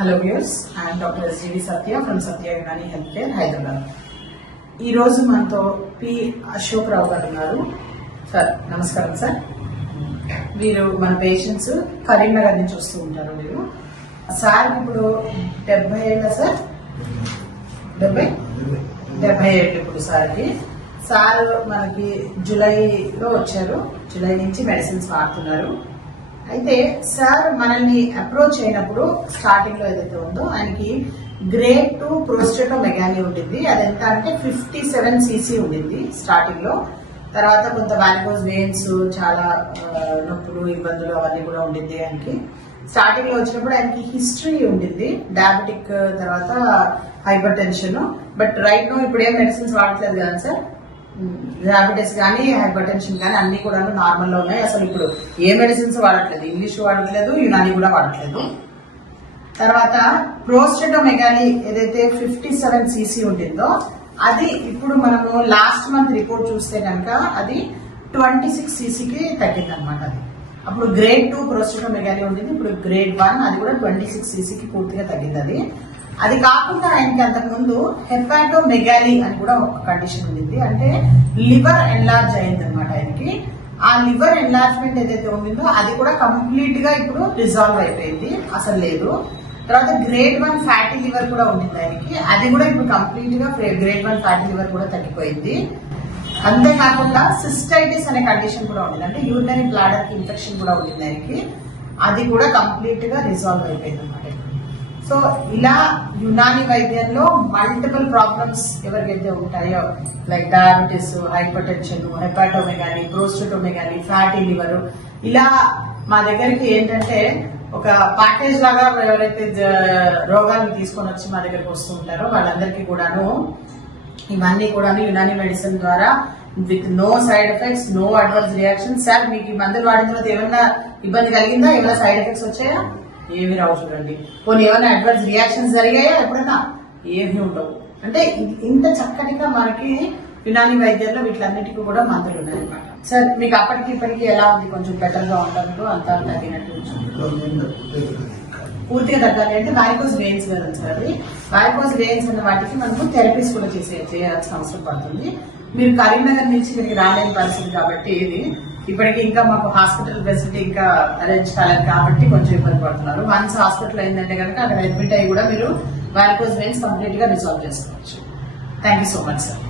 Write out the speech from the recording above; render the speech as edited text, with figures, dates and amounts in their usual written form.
Hello viewers, I'm doctor SGV Satya from Satya Unani health care Hyderabad. ఈ రోజు మనతో P Ashok రావు గారు ఉన్నారు. సార్ నమస్కారం సార్. వీరు మన పేషెంట్స్ కరీంనగర్ నుంచి వస్తూ ఉంటారు. మీరు సార్ ఇప్పుడు 70 ఏళ్ళ సార్, 70 ఏళ్ళు ఇప్పుడు సార్కి. సార్ మనకి జూలైలో వచ్చారు. జూలై నుంచి మెడిసిన్స్ వాడుతున్నారు. అయితే సార్ మనల్ని అప్రోచ్ అయినప్పుడు స్టార్టింగ్ లో ఏదైతే ఉందో ఆయనకి గ్రేడ్ 2 ప్రోస్టేటోమెగాలీ ఉండింది. అదెంత అంటే 57 cc ఉండింది స్టార్టింగ్ లో. తర్వాత కొంత వారికోస్ వెయిన్స్, చాలా నొప్పులు, ఇబ్బందులు అవన్నీ కూడా ఉండింది ఆయనకి. స్టార్టింగ్ లో వచ్చినప్పుడు ఆయనకి హిస్టరీ ఉండింది, డయాబెటిక్, తర్వాత hypertension. But right now ఇప్పుడు ఏం మెడిసిన్స్ వాడట్లేదు కదా సార్. డయాబెటీస్ కానీ హైపర్ టెన్షన్ కానీ అన్ని కూడా నార్మల్ లో ఉన్నాయి. అసలు ఇప్పుడు ఏ మెడిసిన్స్ వాడట్లేదు, ఇంగ్లీష్ వాడట్లేదు, యునాని కూడా వాడట్లేదు. తర్వాత ప్రోస్టేటోమెగాలీ ఏదైతే 57 cc ఉంటుందో అది ఇప్పుడు మనము లాస్ట్ మంత్ రిపోర్ట్ చూస్తే కనుక అది 26 cc తగ్గింది అనమాట. అది అప్పుడు గ్రేడ్ 2 ప్రోస్టేటోమెగాలీ ఉంటుంది, ఇప్పుడు గ్రేడ్ 1 అది కూడా 26 cc పూర్తిగా తగ్గింది. అది కాకుండా ఆయనకి అంతకుముందు హెపాటోమెగాలీ అని కూడా ఒక కండిషన్ ఉంది. అంటే లివర్ ఎన్లార్జ్ అయింది అనమాట ఆయనకి. ఆ లివర్ ఎన్లార్జ్మెంట్ ఏదైతే ఉండిందో అది కూడా కంప్లీట్ గా ఇప్పుడు రిజాల్వ్ అయిపోయింది, అసలు లేదు. తర్వాత గ్రేడ్ 1 ఫ్యాటీ లివర్ కూడా ఉండింది ఆయనకి, అది కూడా ఇప్పుడు కంప్లీట్ గా గ్రేడ్ 1 ఫ్యాటీ లివర్ కూడా తగ్గిపోయింది. అంతేకాకుండా సిస్టైటిస్ అనే కండిషన్ కూడా ఉండింది, అంటే యూరినరీ బ్లాడర్ కి ఇన్ఫెక్షన్ కూడా ఉండింది ఆయనకి, అది కూడా కంప్లీట్ గా రిజాల్వ్ అయిపోయింది అనమాట. సో ఇలా యునాని వైద్యంలో మల్టిపుల్ ప్రాబ్లమ్స్ ఎవరికైతే ఉంటాయో, like diabetes, hypertension, hepatomegaly, prostatomegaly, fatty liver, ఇలా మా దగ్గరికి ఏంటంటే ఒక ప్యాకేజ్ లాగా ఎవరైతే రోగాలను తీసుకొని వచ్చి మా దగ్గరకు వస్తూ ఉంటారో వాళ్ళందరికీ కూడాను ఇవన్నీ కూడా యునాని మెడిసిన్ ద్వారా with no side effects, no adverse reactions. Sir మీకు ఈ మందులు వాడిన తర్వాత ఏమైనా ఇబ్బంది కలిగిందా, ఏమైనా సైడ్ ఎఫెక్ట్స్ వచ్చాయా? ఏమి రావు చూడండి. పోనీ ఏమైనా అడ్వర్స్ రియాక్షన్స్ జరిగాయా ఎప్పుడైనా? ఏమీ ఉండవు. అంటే ఇంత చక్కటిగా మనకి యునాని వైద్యంలో వీటిలన్నిటికీ కూడా మందులు ఉన్నాయన్నమాట. సార్ మీకు అప్పటికి ఇప్పటికి ఎలా ఉంది? కొంచెం బెటర్ గా ఉంటారు, అంతా తగ్గినట్టు పూర్తిగా తగ్గాలి అంటే వారికోస్ వెయిన్స్ కదా సార్. అది వారికోస్ వెయిన్స్ అన్న వాటికి మనకు థెరపీస్ కూడా చేయాల్సిన అవసరం పడుతుంది. మీరు కరీంనగర్ నుంచి ఇక్కడికి రాలేని పరిస్థితి కాబట్టి ఇది ఇప్పటికి ఇంకా మాకు హాస్పిటల్ ఫెసిలిటీ ఇంకా అరేంజ్ కాలేదు కాబట్టి కొంచెం ఇబ్బంది పడుతున్నారు. వన్స్ హాస్పిటల్ అయిందంటే కనుక అక్కడ అడ్మిట్ అయ్యి కూడా మీరు వారికోస్ వెయిన్స్ కంప్లీట్ గా రిజాల్వ్ చేసుకోవచ్చు. Thank you so much sir.